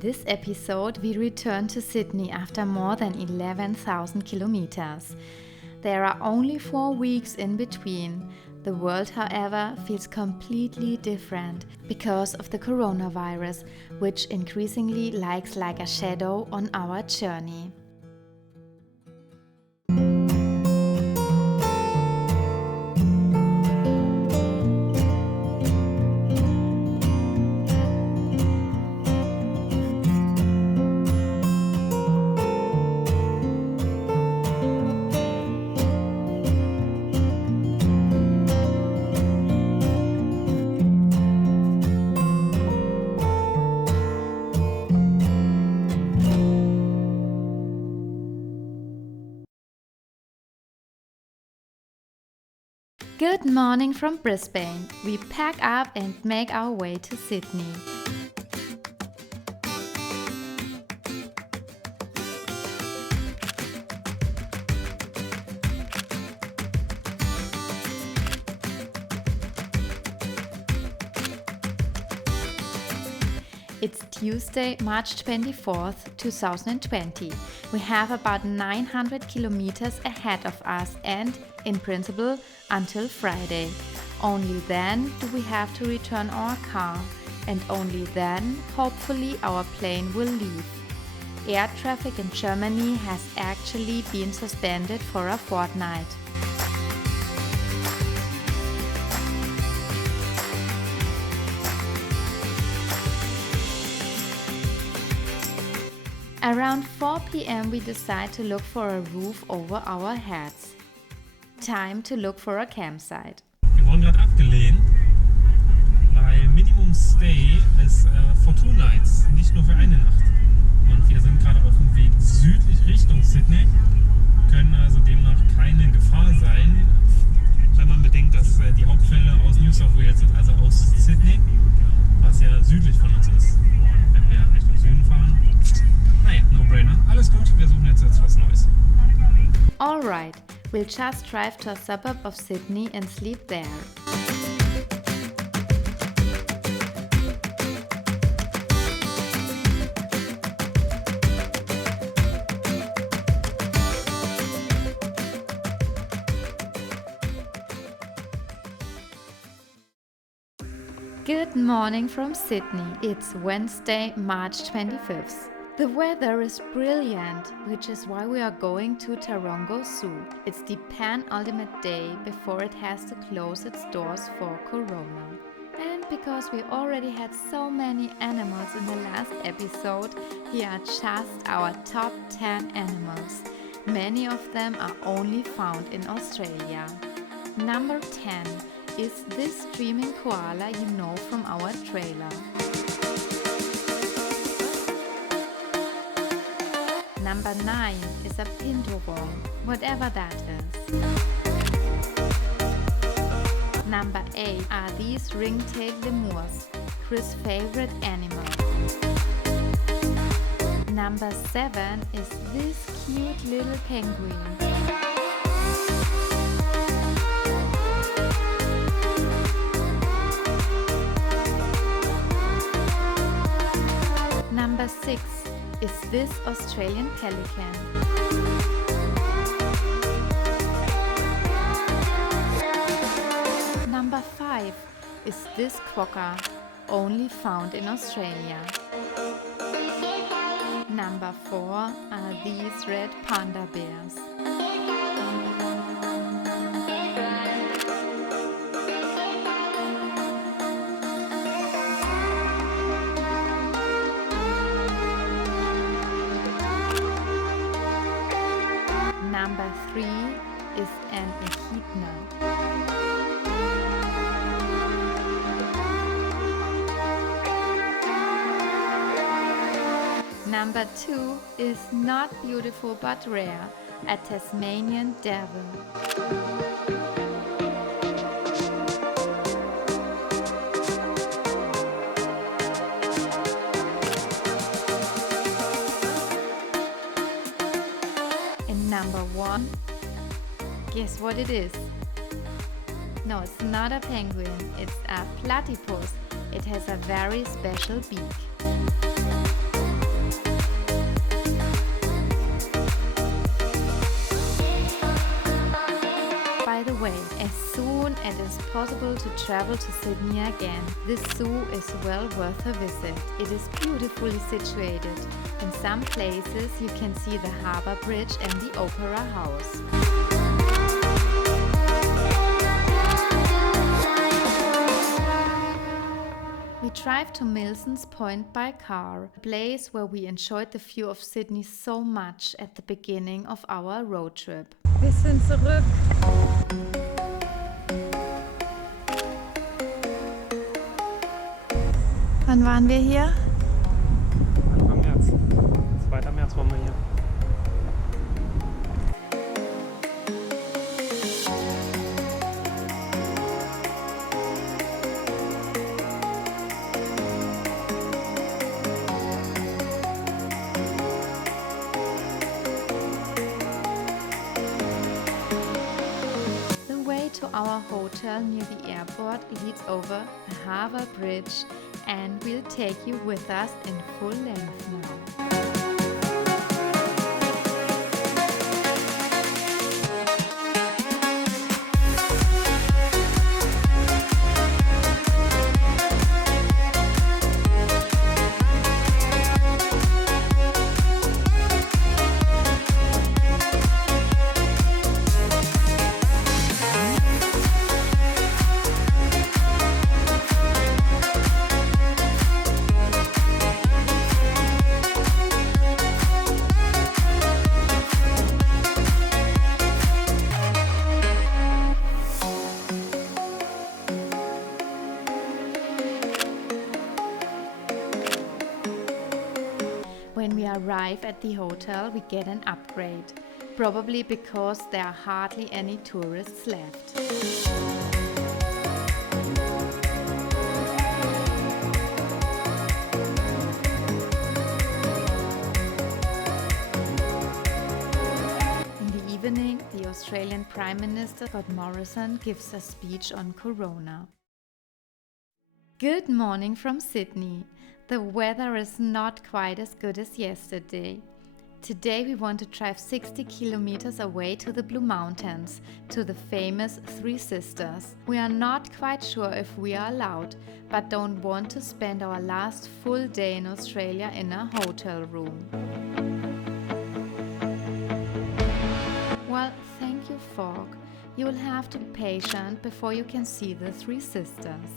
this episode, we return to Sydney after more than 11,000 kilometers. There are only 4 weeks in between. The world, however, feels completely different because of the coronavirus, which increasingly lies like a shadow on our journey. Good morning from Brisbane. We pack up and make our way to Sydney. It's Tuesday, March 24th, 2020. We have about 900 kilometers ahead of us and, in principle, until Friday. Only then do we have to return our car, and only then, hopefully, our plane will leave. Air traffic in Germany has actually been suspended for a fortnight. Around 4 p.m. we decide to look for a roof over our heads. Time to look for a campsite. Wir wurden gerade abgelehnt, weil Minimum Stay ist for 2 nights, nicht nur für eine Nacht. Und wir sind gerade auf dem Weg südlich Richtung Sydney, können also demnach keine Gefahr sein, wenn man bedenkt, dass die Hauptquelle aus New South Wales sind, also aus Sydney, was ja südlich von uns ist. Und wenn wir Richtung Süden fahren, naja, no-brainer. Alles gut, wir suchen jetzt was Neues. Alright, we'll just drive to a suburb of Sydney and sleep there. Good morning from Sydney. It's Wednesday, March 25th. The weather is brilliant, which is why we are going to Taronga Zoo. It's the penultimate day before it has to close its doors for Corona. And because we already had so many animals in the last episode, here are just our top 10 animals. Many of them are only found in Australia. Number 10 is this streaming koala you know from our trailer. Number 9 is a pinto-wong, whatever that is. Number 8 are these ring-tailed lemurs, Chris' favorite animal. Number 7 is this cute little penguin. Number 6 is this Australian pelican. Number 5 is this quokka, only found in Australia. Number 4 are these red panda bears. Number 3 is an echidna. Number 2 is not beautiful but rare, a Tasmanian devil. And number 1, guess what it is? No, it's not a penguin, it's a platypus. It has a very special beak. and it's possible to travel to Sydney again. This zoo is well worth a visit. It is beautifully situated. In some places you can see the Harbour Bridge and the Opera House. We drive to Milsons Point by car, a place where we enjoyed the view of Sydney so much at the beginning of our road trip. Wir sind zurück. Wann waren wir hier? Anfang März. 2. März waren wir hier. Our hotel near the airport leads over the Harbour Bridge, and we'll take you with us in full length now. When we arrive at the hotel, we get an upgrade, probably because there are hardly any tourists left. In the evening, the Australian Prime Minister Scott Morrison gives a speech on Corona. Good morning from Sydney. The weather is not quite as good as yesterday. Today we want to drive 60 kilometers away to the Blue Mountains, to the famous Three Sisters. We are not quite sure if we are allowed, but don't want to spend our last full day in Australia in a hotel room. Well, thank you, Fog. You will have to be patient before you can see the Three Sisters.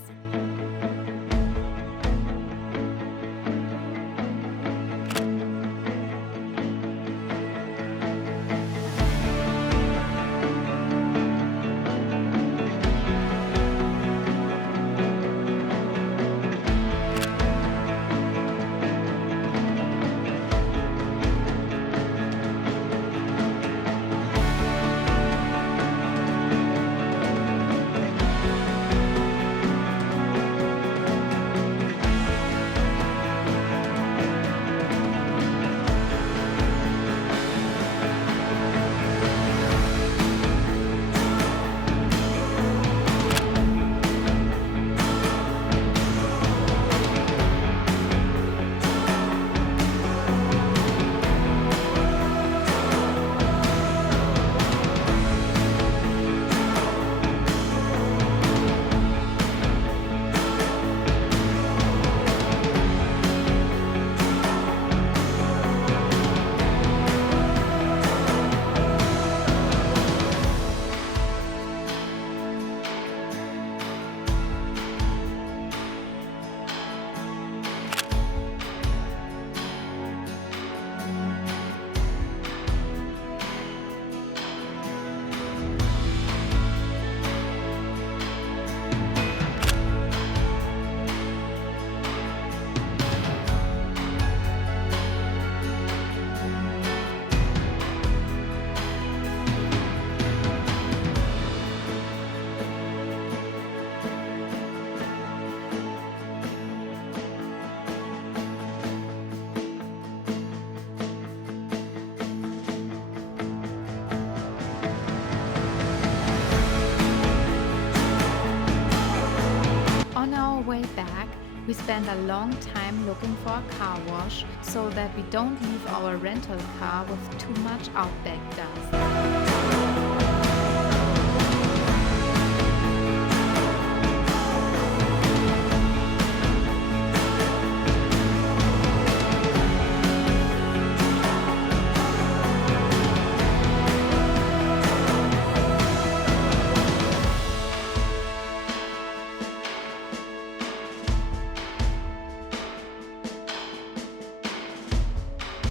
We spend a long time looking for a car wash so that we don't leave our rental car with too much outback dust.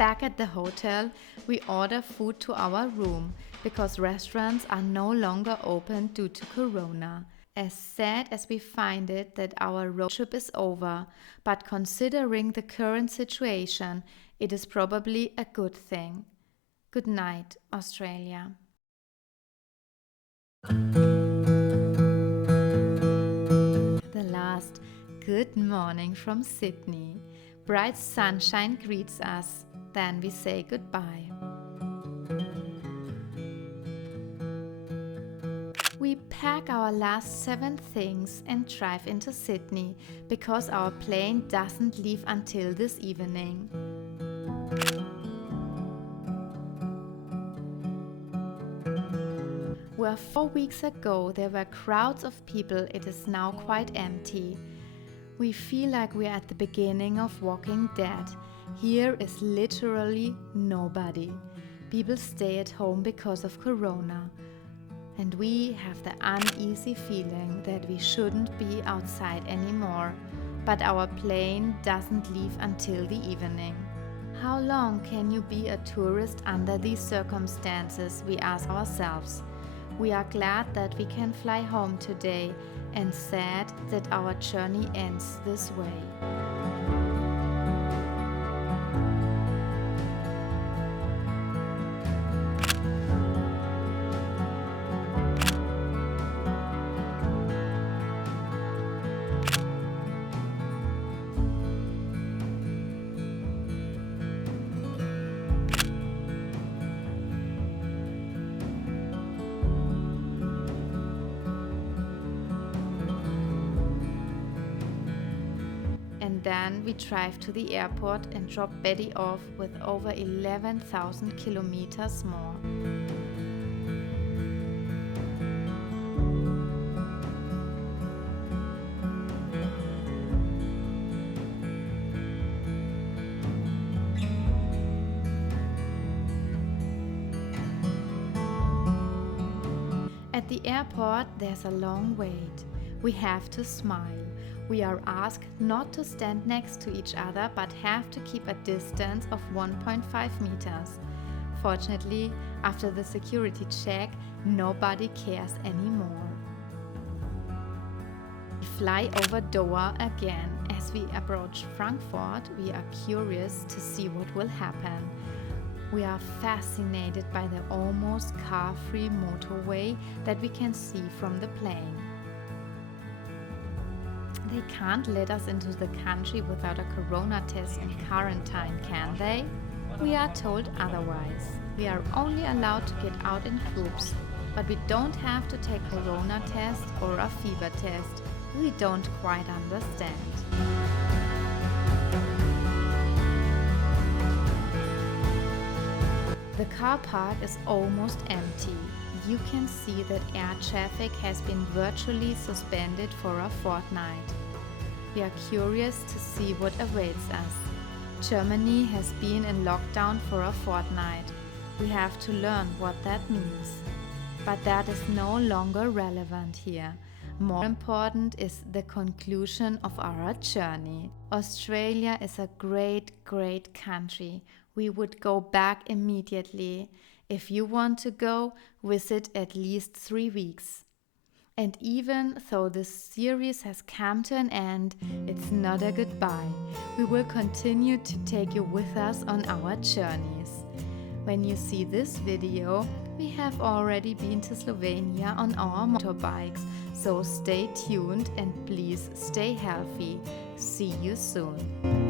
Back at the hotel, we order food to our room because restaurants are no longer open due to Corona. As sad as we find it that our road trip is over, but considering the current situation, it is probably a good thing. Good night, Australia. The last good morning from Sydney. Bright sunshine greets us, then we say goodbye. We pack our last 7 things and drive into Sydney because our plane doesn't leave until this evening. Where 4 weeks ago there were crowds of people, it is now quite empty. We feel like we're at the beginning of Walking Dead. Here is literally nobody. People stay at home because of Corona. And we have the uneasy feeling that we shouldn't be outside anymore. But our plane doesn't leave until the evening. How long can you be a tourist under these circumstances, we ask ourselves. We are glad that we can fly home today and sad that our journey ends this way. Then we drive to the airport and drop Betty off with over 11,000 kilometers more. At the airport, there's a long wait. We have to smile. We are asked not to stand next to each other but have to keep a distance of 1.5 meters. Fortunately, after the security check, nobody cares anymore. We fly over Doha again. As we approach Frankfurt, we are curious to see what will happen. We are fascinated by the almost car-free motorway that we can see from the plane. They can't let us into the country without a Corona test and quarantine, can they? We are told otherwise. We are only allowed to get out in groups, but we don't have to take Corona test or a fever test. We don't quite understand. The car park is almost empty. You can see that air traffic has been virtually suspended for a fortnight. We are curious to see what awaits us. Germany has been in lockdown for a fortnight. We have to learn what that means. But that is no longer relevant here. More important is the conclusion of our journey. Australia is a great, great country. We would go back immediately. If you want to go, visit at least 3 weeks. And even though this series has come to an end, it's not a goodbye. We will continue to take you with us on our journeys. When you see this video, we have already been to Slovenia on our motorbikes, so stay tuned and please stay healthy. See you soon.